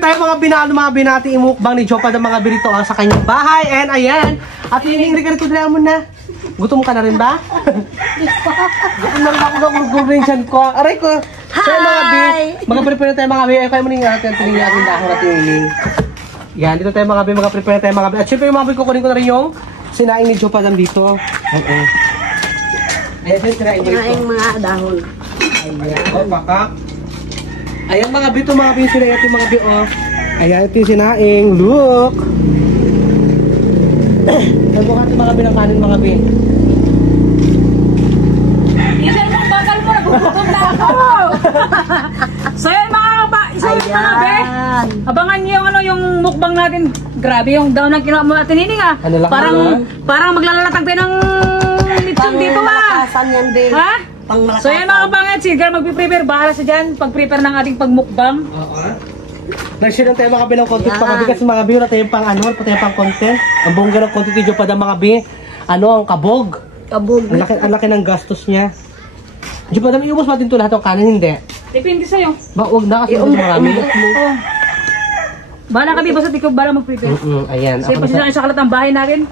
tayo mga binalo, mga binati imukbang ni Jopa ng mga binito sa kanyang bahay. And ayan, at hihingi ka rito mo na. Gutom ka na rin ba? Gutom na rin ako ng mag-gubrinsan ko. Aray ko. So mga prepare tayo mga bin. Kaya mo nang natin tingin natin dahon natin hiling. Yan, dito tayo mga bin, mga prepare tayo mga bin. At syempre yung mga bin, kukunin ko na rin yung sinaing ni Jopa dito. Oo. Ayan, sinaing mo ito. Sinaing mga dahon. Ayan, oh, pakak. Ayan mga bito, mga bin, sinaing ito mga bin, oh. Ayan, ito yung sinaing. Look! Nagbukan ito mga bin ang kanin mga bin. Isa yung bakal mo, nagugutom na ako! So yan mga bin, abangan niyo yung, yung mukbang natin. Grabe yung daw ng kinuha mo natin hining ah. Ano lang parang maglalalatag tayo ng litsong dito ah. Ha? So yan mga kapangit, si Gar magpiprepare. Bahala sa dyan, pag-prepare ng ating pagmukbang. Oo. Nag-share lang tayo mga bin ng content mga bin. Kasi mga bin, wala tayong pang ano, wala tayong pang content. Ang buong ganang content video pa mga bin. Ano, ang kabog. Kabog. Ang laki ng gastos niya. Diyo pa dami, iubos natin ito lahat ng kanin, hindi? Depende sa'yo. Huwag na kasi marami. Oo. Bahala kami, basta ikaw bahala mag-prepare. Ayan. Kasi pa siya sa kalat ang bahay natin.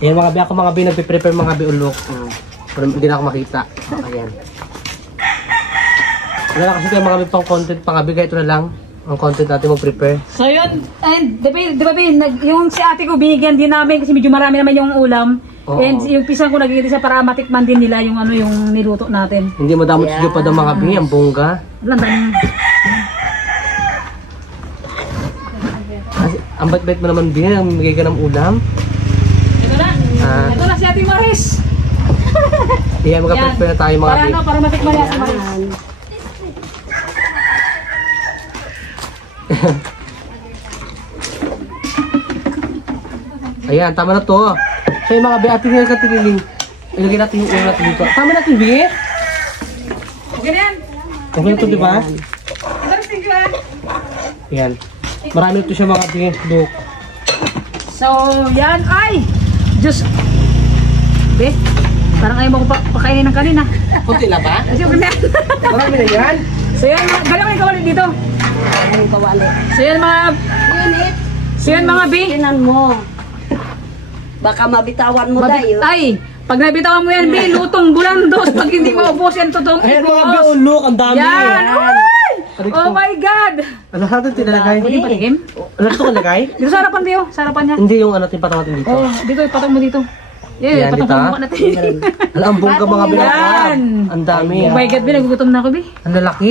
Ayan mga bin, ako mga bin, nagpiprepare mga bin ulok. Pero hindi na ako makita. Ayan. Wala na kasi tayo mga bin pang content, pang-abigay ito na lang. Ang content natin mag-prepare. So yun, and di ba bin, yung si ate ko binigyan din namin kasi medyo marami naman yung ulam. Oo. And yung pisang ko nag-iisa para matikman din nila yung ano yung niluto natin. Hindi madamot siya pa daw mga bin, ang bongga. Walang dami. Ang bait-bait mo naman bin, ang bigay ka ng ulam. Ito na. Ito na si Ate Maris. Iya, mag-prepare na tayo mga bin. Para matikman ni Ate Maris. Ayan, tama na to. So yung mga bin, ating nga katiniling. Ilagay natin yung ulam natin dito. Tama natin bin? Okay na yan. Okay na to, di ba? Ito na tingnan. Ayan. Marami ito siya mga bin. Look. So yan ay. Diyos. Be, parang ayaw mo ko pakainin ng kanina. Kunti na ba? Kasi okay na. Marami na yan. So yan, galing mo yung kawali dito. Ang kawali. So yan mga... So yan mga bi. Tinan mo. Baka mabitawan mo tayo. Ay, pag nabitawan mo yan bi, lutong bulandos. Pag hindi mo ubos yan, totoong Ayan mga bin, ubos. look, ang dami. Yan, uy! Oh my God! Ano natin tinalagay? Hindi pa tigim? Ano ito kalagay? Dito sa harapan Dio, sa harapan niya. Hindi yung ano natin patang natin dito. Oh, dito, ipatong mo dito. Yan, patong dito, mo natin. Alam, ang bongga mga bin. Yan! Ang dami. Oh my God, bi, nagugutom na ako bi. Ang lalaki.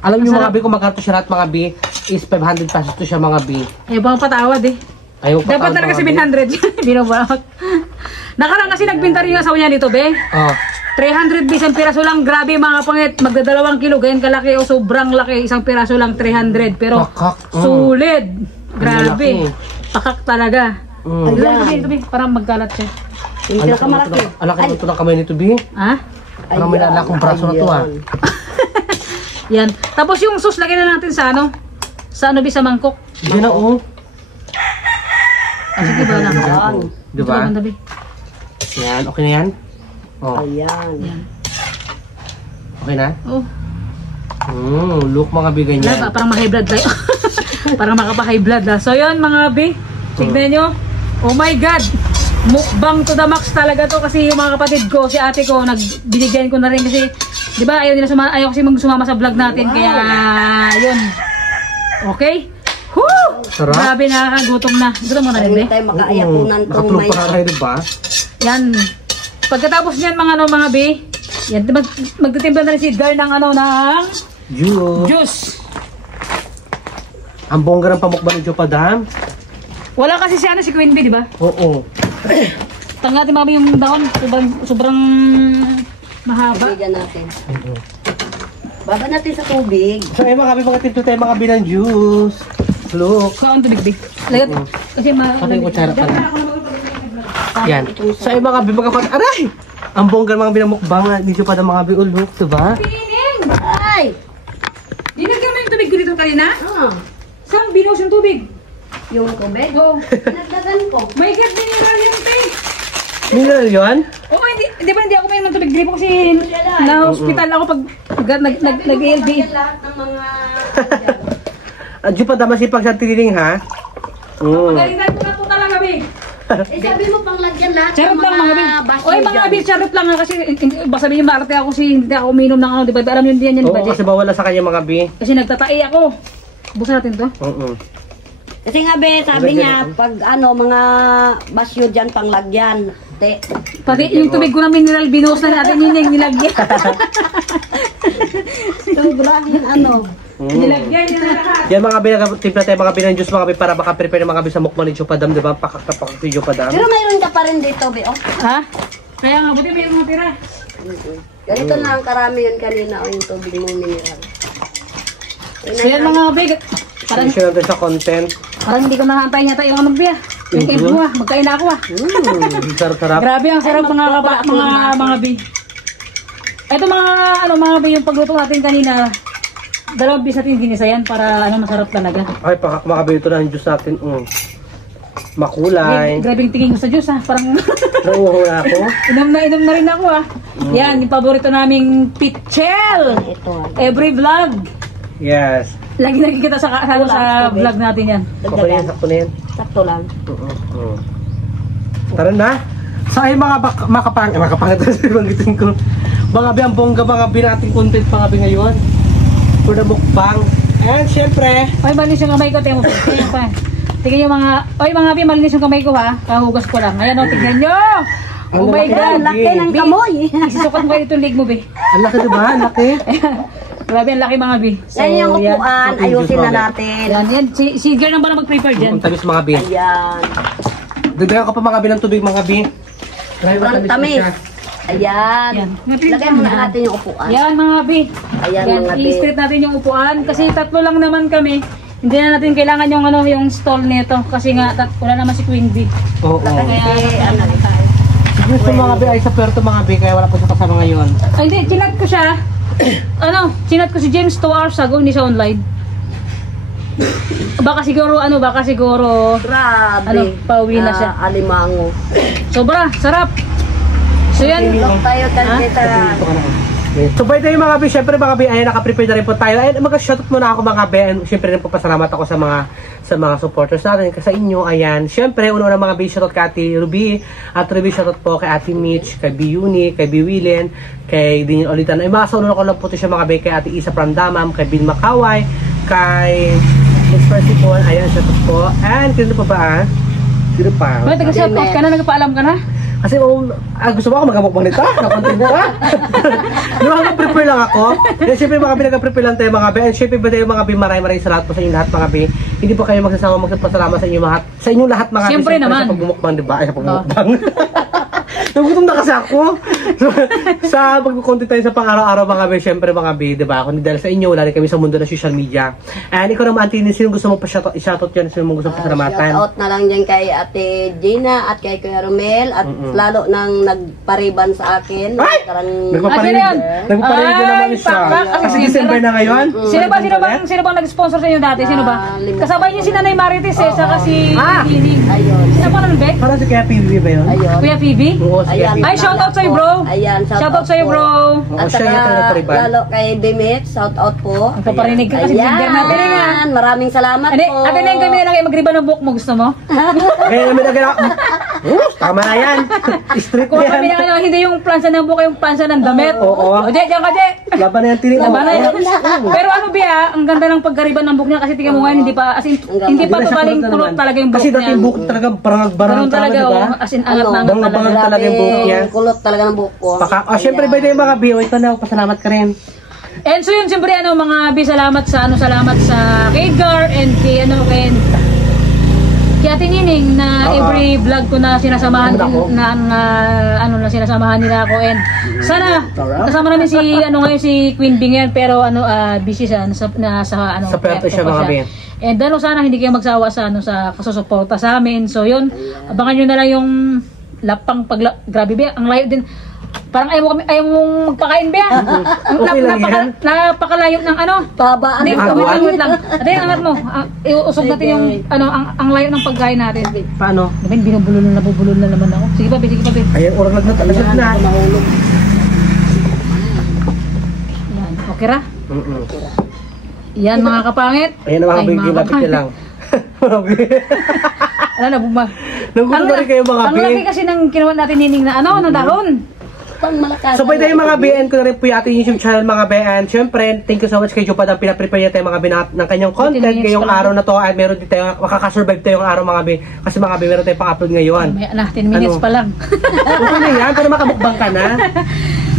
Alam niyo mga bi, kung magkano siya lahat mga bi, is 500 pesos to siya mga bi. Eh, baka patawad eh. Ayaw pa Dapat talaga 700. Binabawak. Nakarang kasi nagbinta rin yung asawa niya dito, be. Oh. 300 isang piraso lang. Grabe mga pangit. Magdadalawang kilo. Ganyan kalaki o sobrang laki. Isang piraso lang 300. Pero Pakak. sulit. Grabe. Ang Pakak talaga. Ito, be. Parang magkalat siya. Yung pinakamalaki. Alaki mo ito ng kamay nito, bi. Ha? Parang may lalakong braso na to, ha. Yan. Tapos yung sauce, lagyan na natin sa ano? Sa ano, be? Sa mangkok. Hindi na, oh. Sige ba lang? Di ba? Yan, okay na yan? Oh. Ayan. Okay na? Oh. Look mga bi, ganyan. Wala, parang ma-high blood tayo. Parang makapa-high blood na. So yun mga bi, tignan nyo. Oh my God! Mukbang to the max talaga to kasi yung mga kapatid ko, si ate ko, binigyan ko na rin kasi, di ba, ayaw kasi sumama sa vlog natin, kaya yun. Okay? Woo! Sarap. Grabe, nakakagutom na. Gutom mo na rin, Hindi be? tayo makaayatunan tong Nakatulog may... pa kayo, di ba? Yan. Pagkatapos niyan mga bi, yan, magtitimpla na rin si Edgar ng juice. Ang bongga ng pamukbang ni Jopadam. Wala kasi si Queen Bee, di ba? Oo. Tangatin mami yung dahon, sobrang mahaba. Bigyan natin. Baba natin sa tubig. So ay mga mga tinto tayo mga binang juice. Look. Saan to big? Lagat. Kasi Pati yung kutsara pa lang. Yan. So ay mga mga aray! Ang bongga mga binamukbang dito pa ng mga biulok, diba? Pining! Ay! Dinagyan mo yung tubig ko dito kanina? Saan binuhos yung tubig? Yung tubig? Oo. Nagdagan ko. May God, mineral yan, te! Mineral yun? Oo, hindi ba hindi ako may ng tubig? Hindi po kasi na-hospital ako pag nag-ALD. Lahat ng mga... Diyo pa masipag sa tiniling, ha? Pagalitan ko na po talaga, Bi. Sabi mo pang lagyan lahat Charot lang mga Bi. basyo Oy, mga dyan. Bi, charot lang ha, kasi baka sabihin maarte ako kasi hindi ako uminom ng ano, di ba? Alam yun din yan, Oo, ba? kasi bawala sa kanya mga bi. Kasi nagtatai ako. Busa natin to. Oo. Kasi nga be, sabi niya, pag ano, mga basyo dyan pang lagyan. Pati yung tubig ko na mineral, binuhos na natin yun yung nilagyan. Sobrang ano. Nilagyan yun na lahat. Yan mga bi, nagtimpla tayo mga bi ng juice mga bi para makaprepare ng mga bi sa mukbang ni Jopadam, di ba? Pakakapakak si Jopadam. Pero mayroon ka pa rin dito, be. Oh. Ha? Kaya nga, buti may mga tira. Ganito na ang karami yun kanina, o yung tubig mong mineral. So yan mga Bi, parang, Issue natin sa content. parang hindi ko nahantay niya tayo ano Bi. Yung cave ko magkain na ako Sarap-sarap. Grabe ang sarap mga Bi. Ito mga Bi, yung pagluto natin kanina, dalawang bis natin ginisa yan para masarap talaga. Ay, makabili ito na yung juice natin. Makulay. Grabe yung tingin ko sa Diyos parang Nauuho na ako. inom na rin ako Yan, yung paborito naming pichel. Ito. Every vlog. Yes. Lagi kita sa vlog natin yan. Okay na yan, sakto na yan. Sakto lang. Tara na. So ay mga makapangit banggitin ko. Mga bi ang bongga mga bi nating content mga bi ngayon. For the mukbang. And syempre, Oy, malinis yung kamay ko, tingnan mo. Tingnan pa. Tingnan yung mga Bi, malinis yung kamay ko ha. Kahugas ko lang. Ayan tingnan nyo. Oh my Ang God. Laki ng Bi, kamoy. Isusukat mo itong leg mo, Bi. ang laki diba? Ang laki. Grabe, ang laki mga Bi. So, Yan yung upuan, yan. ayusin na natin. Yan. Si Girl nang ba mag-prepare dyan? Ang tamis mga bi. Ayan. Dagdagan ko pa mga bi ng tubig mga bi. Sobrang tamis. Ayan. Yan. Lagay muna natin yung upuan. Yan mga Bi. Ayan, mga Bi. i-straight natin yung upuan. Kasi tatlo lang naman kami. Hindi na natin kailangan yung stall nito. Kasi nga, wala naman si Queen Bee. Oo. Kasi ano, Gusto mga bi ay sa Puerto mga bi kaya wala po siya kasama ngayon. Ay, hindi, chinat ko siya. Chinat ko si James 2 hours ago, hindi siya online. Baka siguro, grabe. pauwi na siya. Alimango. Sobra, sarap. So yan, Look tayo tagkita. So by the way mga bi, syempre mga bi, ay naka-prepare na rin po tayo. Ay mag-shoutout muna ako mga bi. And syempre rin po pasalamat ako sa mga supporters natin, sa inyo. Ayan. Syempre una mga bi, shoutout kay Ate Ruby. At Ruby shoutout po kay Ate Mitch, kay B Uni, kay B Willen, kay Daniel Olitan. Ay mga sauna ko lang po ito siya mga bi, kay Ate Isa Prandamam, kay Bill Makaway, kay Miss Persipon. Ayan, shoutout po. And sino pa ba Sino pa? may taga-shoutout ka na, nagpaalam ka na? Kasi gusto mo ako magamukbang nito? Nakontent ka? Prepare lang ako. Kaya siyempre mga bi, nag-prepare lang tayo mga bi. And siyempre ba tayo mga bi, maraming salamat po sa inyo lahat mga bi. Hindi po kayo magsasama magpasalamat sa inyong lahat mga bi. Siyempre naman. Sa pagbumukbang, diba? Ay, sa pagbumukbang. Nagutom na kasi ako. Sa pag-content tayo sa pang-araw-araw mga bi, siyempre mga bi, diba? Kundi dahil sa inyo, wala rin kami sa mundo ng social media. And ikaw naman, Tini, sino gusto mo pa i-shoutout yan? Sino mo gusto pa pasalamatan? Shoutout na lang dyan kay Ate Gina at kay Kuya Romel at lalo nang nagpariban sa akin. Ay! Sino yun? Nagpaparinig na naman Ay, siya. pakpak. Kasi December na ngayon. Sino bang nag-sponsor sa inyo dati? Sino ba? Kasabay niyo si Nanay Marites saka si Hiling. Ayun. Sino pa naman, Be? Parang si Kuya PBB ba yun? Ayun. Kuya Phoebe? Oo, si Kuya Ayan. PBB. Ay, shoutout sa'yo, bro. Ayan, Shoutout sa'yo, po. bro. Oo, At siya yung saka nagpariban. lalo kay Bimit, shoutout po. Nagpaparinig ka kasi December natin nga. Ayan, maraming salamat Ate, po. ate Neng, kami na lang mag-riba ng book mo. Gusto mo? Kaya namin nagana. Tama na yan. Street Kung na kami yan. na hindi yung plansa ng book, yung plansa ng damit. Oo. O, diyan ka, Je. Laban na yan, tinig. Laban na yan. Pero ano ba, ang ganda ng pagkariban ng book niya kasi tingnan mo ngayon, hindi pa, as in, hindi pa babaling kulot talaga yung book Kasi dati yung niya. book talaga parang barang Ganun talaga, diba? as in, angat na angat Bangang talaga. talaga yung buhok niya. Kulot talaga ng buhok ko. Siyempre ba yung mga bio, ito na, pasalamat ka rin. And so yun, siyempre mga bi, salamat sa kay Gar and kay kay Ate Nining na every vlog ko na sinasamahan sinasamahan nila ako, and sana kasama namin si Queen Bing yan, pero busy siya sa Puerto siya mga bi. And sana hindi kayo magsawa sa sa kasusuporta sa amin. So yun, abangan nyo na lang yung lapang grabe ba, ang layo din. Parang ayaw mong magpakain ba? Okay lang yan. Napakalayo ng Babaan. Hindi, wait lang. Ate, angat mo. Iusog natin yung ang layo ng pagkain natin. Paano? Naman nabubulol na naman ako. Sige pa, sige pa. Ayan, orang nagnatasot na. Yan. Okay ra? Yan mga kapangit. Ayan ang mga Ay, bigay, lapit kapangit. nyo lang. Ano na, buma. Nagulo na rin kayo mga Ang laki bi. kasi ng kinuha natin nining na ano, na dahon. Pang malakas. So pwede yung mga BN ko na rin po yung ating YouTube channel mga BN. Siyempre, thank you so much kay Jopad ang pinaprepare niya tayo mga binat ng kanyang content 15 minutes ngayong pa lang. araw na to at meron din tayo, makakasurvive tayo yung araw mga bi. Kasi mga bi, meron tayong pang-upload ngayon. May na, 10 minutes Ano? pa lang. Okay na yan, pero makamukbang ka na.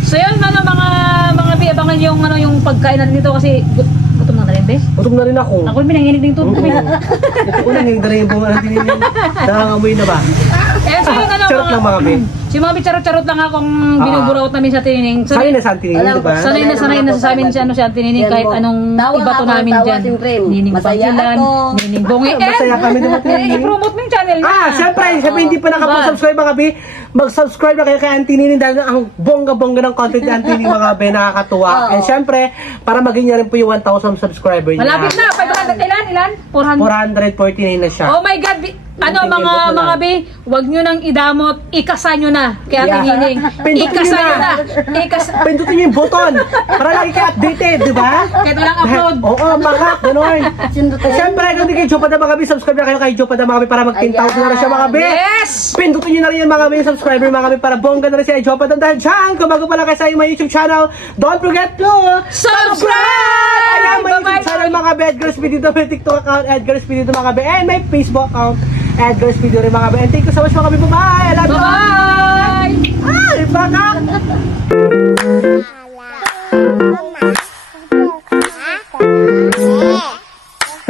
So yun, mga bi, abangan yung pagkain natin dito kasi gutom na rin, be. Gutom na rin ako. Ako rin nanginig ng tubig. Ito ko lang yung dala yung bunga natin ninyo. Nangangamoy na ba? Eh, so yun, Charot lang mga bi. Si mga bi, charot-charot lang akong binuburaot namin sa tinining. So, Sanay na sa atin, di ba? sanay na sa amin si ano si Auntie Nining Yan kahit po. anong Tawa ibato ako, namin tawa, dyan. siyempre. Nining Masaya Pangkilan, ako. Nining Bongi. Masaya kami din natin. I-promote mo yung channel niya. Siyempre hindi pa nakapag-subscribe mga bi, mag-subscribe na kayo kay Auntie Nini dahil ang bongga-bongga ng content ni Auntie Nini mga bi, nakakatuwa. Oo. And siyempre, para maging niya rin po yung 1,000 subscriber niya. Malapit na. 500, ilan? 400. 449 na siya. Oh my God. Ano Tingin mo na mga lang. bi, wag nyo nang idamot, ikasa nyo na kay Ate Yeah. Nining. Pindutin Ikasa nyo nyo na. na. Ikasa. Pindutin niyo yung button para lagi kayo updated, di ba? Kahit walang upload. Oo, mga gano'n. Sindutin. Siyempre, kung di kayo Jopad na mga bi, subscribe na kayo kay Jopad na mga bi para mag 10,000 na rin siya mga bi. Yes! Pindutin nyo na rin yan mga bi, subscriber mga bi para bongga na rin siya Jopad. Dahil dyan, kung bago pala kayo sa my YouTube channel, don't forget to Subscribe! Ayan, my Bye-bye! YouTube channel mga bi, Edgar's Video, may TikTok account, Edgar's Video mga bi, and may Facebook account, Edgar's Video rin mga bi. And thank you so much mga bi, bye-bye! I love you! Bye! Ay, baka!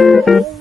Mama.